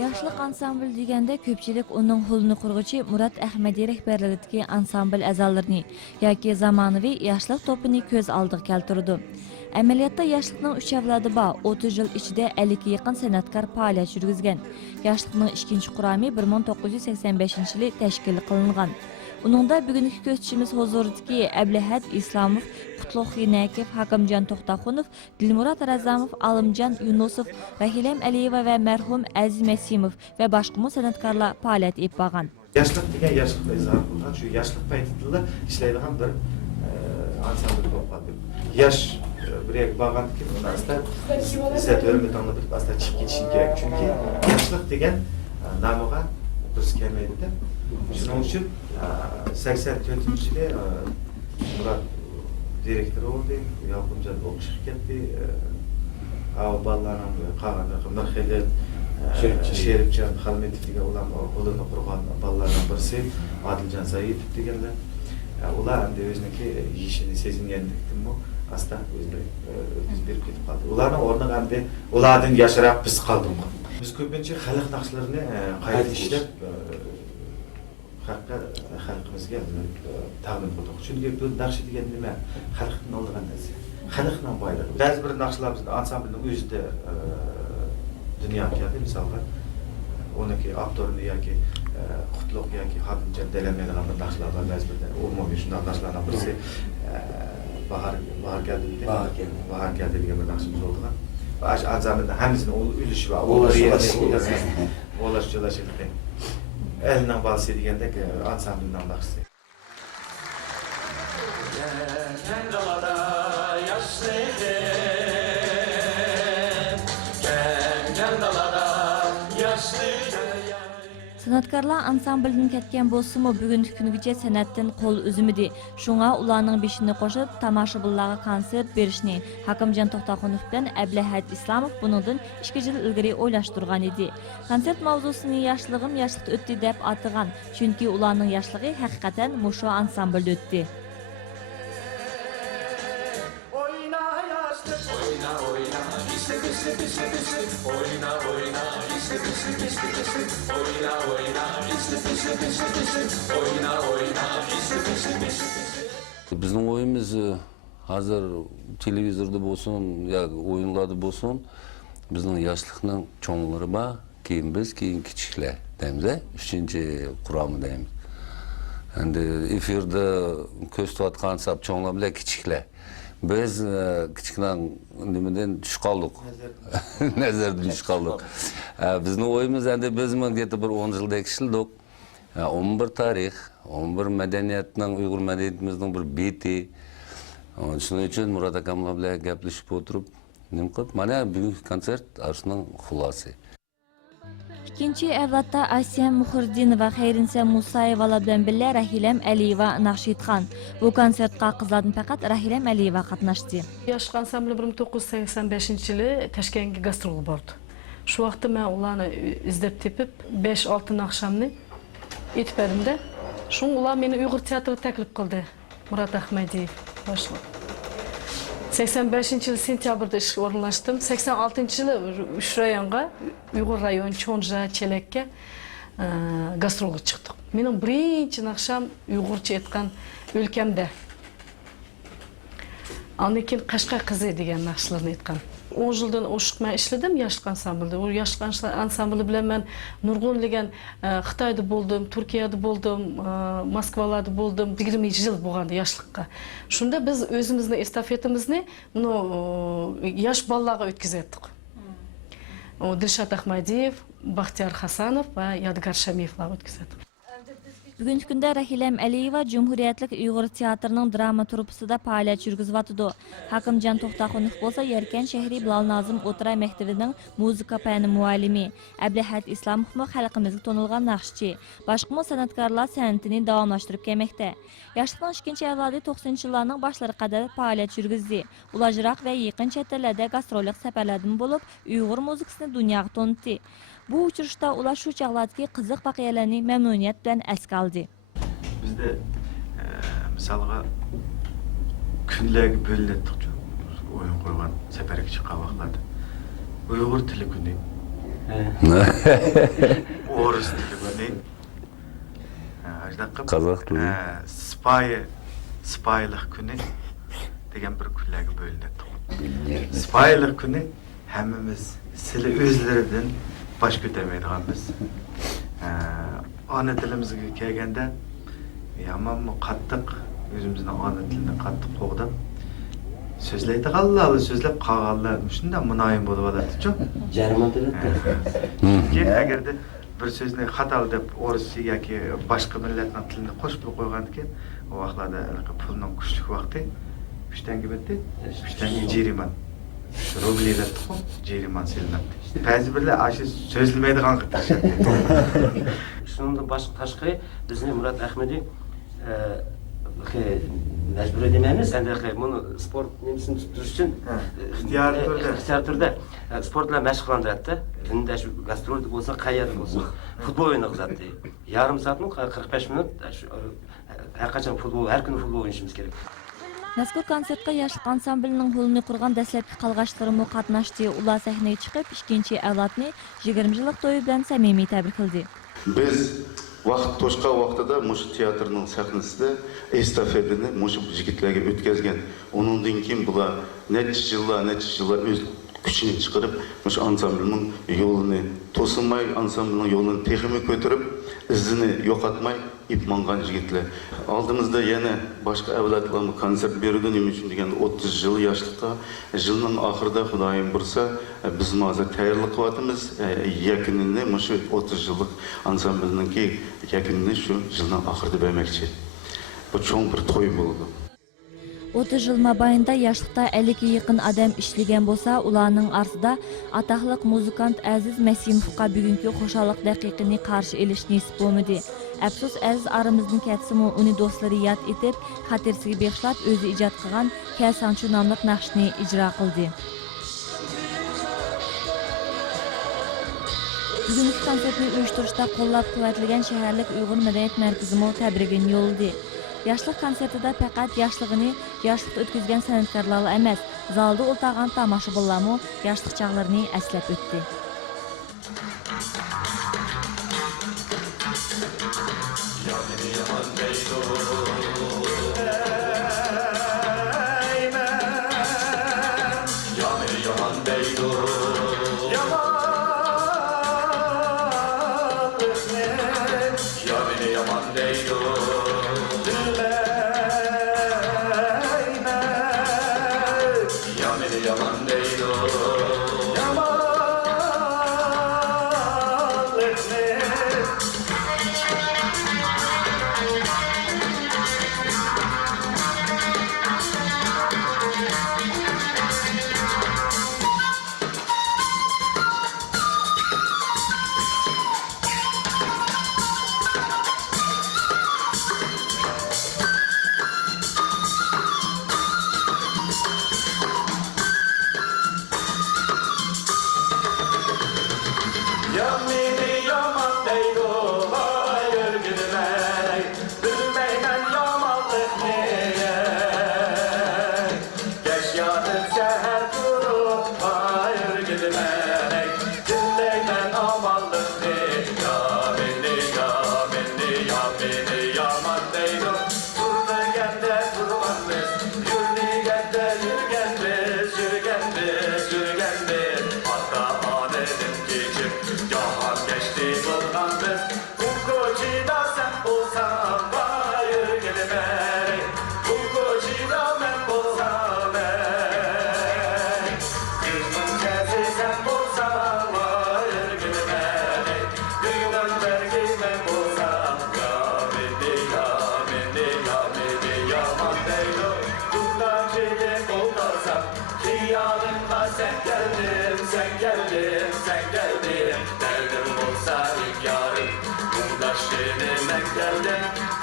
Yaşlıq ansambl degende köpçilik onun hulunu qurğuchi Murat Ahmedi rehberligidagi ansambl a'zolarini yoki zamonaviy yaşlıq topini ko'z oldiga keltirdi. Amaliyotda yaşlıqning 3 avlodi bor, 30 yil ichida 50 ga yaqin san'atkor faoliyat yurgizgan. Yaşlıqning ikkinchi qurami 1985-yili tashkil qilingan. Uningda bugungi ko'zchimiz huzuridagi Ablahat Islomov, Qutlug' Xinakov, Hakimjon To'xtaxunov, Dilmurod Razamov, Alimjon Yunusov, Rahilem Aliyeva va marhum Aziz Masimov va boshqa san'atkorlar faoliyat olib borgan. Yaşlıq degan yaşlıqni izhor qilgan, shu yaşlıq paytida ishlaydigan bir ansambl bo'lib qoldi. Yosh birga borgandan keyin uni asta izzat o'rnini bilib asta chiqib ketishi kerak. Chunki yaşlıq degan nomiga biz kelmaydi. Shuning uchun 84-yili Murat direktor bo'ldi, Yaqubjon o'qishga ketdi. Avvallarning qolgan Mirxelil Sheribjon Xalmetov degan ularning qo'lini qurgan bolalardan birisi Adiljon Saidov deganlar. Ular endi o'ziniki yishini sezingandikdan asta o'zlari o'tkazib berib ketib qoldi. Ularning o'rniga endi ulardan yoshroq biz qoldik. Biz ko'pincha xalq naqshlarini qayta ishlab xalqimizga taqdim qildik. Chunki bu naqsh degan nima? Xalqdan olgan narsa. Xalqning boyligi. Ba'zi bir naqshlarimiz ansamblning o'zida dunyo keldi, misolga uniki avtorini yoki Qutlug' yoki Hakimjon delamaydigan bir naqshlar bor. Ba'zi bir umumiy shunday naqshlardan birisi bahar keldi degan bir naqshimiz bo'lgan. Va shu ansamblda hammasini ulushi va o'lash Elinden balsı degende ansamblinden naqshsi. San'atkorlar ansamblining ketgan bo'lsa-mu, bugungi kungacha san'atdan qo'l uzmadi. Shunga ularning beshini qo'shib tomoshabinlarga konsert berishni Hakimjon To'xtaxunov bilan Ablahat Islomov buningdan 2 yil ilgari o'ylashtirgan edi. Konsert mavzusini yoshligim yoshlikda o'tdi deb atagan, chunki ularning yoshligi haqiqatan mushu ansamblda o'tdi. Bizning o'yimiz hozir televizorda bo'lsin, yoki o'yinlarda bo'lsin, bizning yoshlikning cho'nglari bor, keyin biz, keyin kichiklar deymiz, 3-quromi deymiz. Endi efirda ko'z tutayotgan sab cho'nglar bilan kichiklar. Biz kichikdan nimadan tushib qoldik. Nazardan tushib qoldik. Bizning o'yimiz endi biz mingta bir 10 yilda ishildik. 11 tarix, 11 madaniyatning, Uyg'ur madaniyatimizning bir beti. Shuning uchun Murat akamlar bilan gaplashib o'tirib, nima qilib, mana bugungi konsert shuning xulosi. İkinci avlodda Asiya Muxirdinova va Xayrinsa Musayevalar bilan birga Rahilem Aliyeva naqsh etgan. Bu konsertga qizlardan faqat Rahilem Aliyeva qatnashdi. Yosh ansambli 1985-yili Toshkentga gastrol bordi. Shu vaqtda men ularni izlab tepib 5-6 naqshamni etib berdimda. Shun ular meni Uyg'ur teatriga taklif qildi. Murat Ahmediyev boshliq. 85-yil sentyabrda ishga o'rinlashdim. 86-yili Ushrayonga, Uyg'ur rayoni Chonja, Chelakka gastrolga chiqdik. Mening birinchi naqsham Uyg'urcha aytgan o'lkamda. Ondan keyin Qashqa qizi degan naqshlarni aytgan. 10 yildan oshiq men ishladim yoshlik ansamblida. O yoshlik ansambli bilan men nurg'unlagan Xitoyda bo'ldim, Turkiyada bo'ldim, Moskvalarda bo'ldim. 20 yil bo'lganda yoshlikqa. Shunda biz o'zimizning estafetimizni yosh bolalarga o'tkazdik. Dilshod Ahmadiyev, Baxtiyor Hasanov va Yodgor Shamiyevlar o'tkazdik. Bugungi kunda Rahilem Aliyeva Cumhuriyetlik Uyg'ur teatrining drama truppasida faoliyat yurgizyapti. Hakimjon To'xtaxunov bo'lsa Yarkan shahri Bilal Nozim o'tira maktabining muzika fani muallimi. Ablahat Islomov xalqimizga to'nilgan naqshchi. Boshqa san'atkorlar san'atini davomlashtirib kelmoqda. Yoshlikning ikkinchi avlodi 90-yillarning boshlari qadar faoliyat yurgizdi. Ular Iroq va yaqin chet ellarda gastrollik safarlardan bo'lib, Uyg'ur muzikasini dunyoga tanitdi. Bu uchrashda ular shu chaqlardagi qiziq voqealarni mamnuniyat bilan esga oldi. Bizde misalga kunlarga bo'lindik o'yin qo'ygan safarga chiqqan vaqtlarda Uyg'ur tili kuni Orus tili kuni. Ajdaqqa Қазақ тілі. Sipayilik kuni degan bir kunlarga bo'linadi. Sipayilik kuni hammamiz sizlar o'zlaridan bosh ko'tarmaydiganmiz. Ana tilimizga kelganda yamanmi qattiq o'zimizning ona tilini qattiq qo'g'dab so'zlaydiganlar so'zlab qolganlar shunday munoyim bo'lib oladi-ku. Jarima tilida. Chunki agarda bir so'zni xato deb o'rischa yoki boshqa millatning tilini qo'shib qo'ygandan keyin o vaqtlarda pulning kuchli vaqti 3 tanga bitdi. 3 tanga jeriman. Rubliylar tuxum jeriman selinadi. Ba'zi birlar ashi so'zlamaydigan qilishadi. Shundan boshqa tashqari bizni Murat Ahmediy mecbur edememiz. Sen de bunu sport nemesini tutturish uchun ixtiyor turda sportla meşgullandı. Günde şu gastrolde olsa, qayerda olsa futbol oynayacakdı. Yarım saat mı 45 minut her kaçan futbol, her gün futbol oynayışımız gerek. Mazkur konsertga yoshlik ansamblining qo'lini qurgan dastlabki qalg'ashlarimi qatnashdi. Ular sahnaga chiqib, ikkinchi avlodni 20 yillik to'yi bilan samimiy tabrikladi. Biz vaqt to'shqa vaqtida mush teatrning sahnasida estafetini mush yigitlarga o'tkazgan. Undan keyin bular necha yillar o'z kuchini chiqarib, mush ansamblining yo'lini to'sinmay, ansamblining yo'lini texmi ko'tarib, izini yo'qotmay ipmangan yigitlar. Oldimizda yana boshqa avlodlarga konsert berdi, nima uchun degan 30 yil yoshlikda, yilning oxirida Xudoyim bursa, biz hozir tayyorlik qilyapmiz. Yakunini mushu 30 yillik ansamblninki yakunini shu yilning oxirida bermoqchi. Bu cho'ng bir to'y bo'ldi. 30 yıl mobaynida yoshlikda 50 ga yaqin odam ishlagan bo'lsa, ularning orasida ataqliq muzikant Aziz Masimovga bugungi xushalliq daqiqani qarshi elish nasib bo'lmadi. Afsus, Aziz aramizdan ketsimi, uni do'stlari yod etib, xotirasiga bag'ishlab o'zi ijod qilgan Kasanchu nomli naqshni ijro qildi. Bugungi konsertni uyushtirishda qo'llab-quvvatlagan shaharlik Uyg'ur madaniyat markazimi tabrigini yo'lladi. Yoshlik konsertida faqat yoshligini yoshlikda o'tkazgan san'atkorlar emas, zalda o'ltirgan tomoshabinlarmi yoshlik chog'larini eslab o'tdi.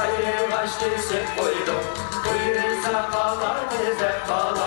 Ay aşkı sen koydum, koyun sakalar bize kalan.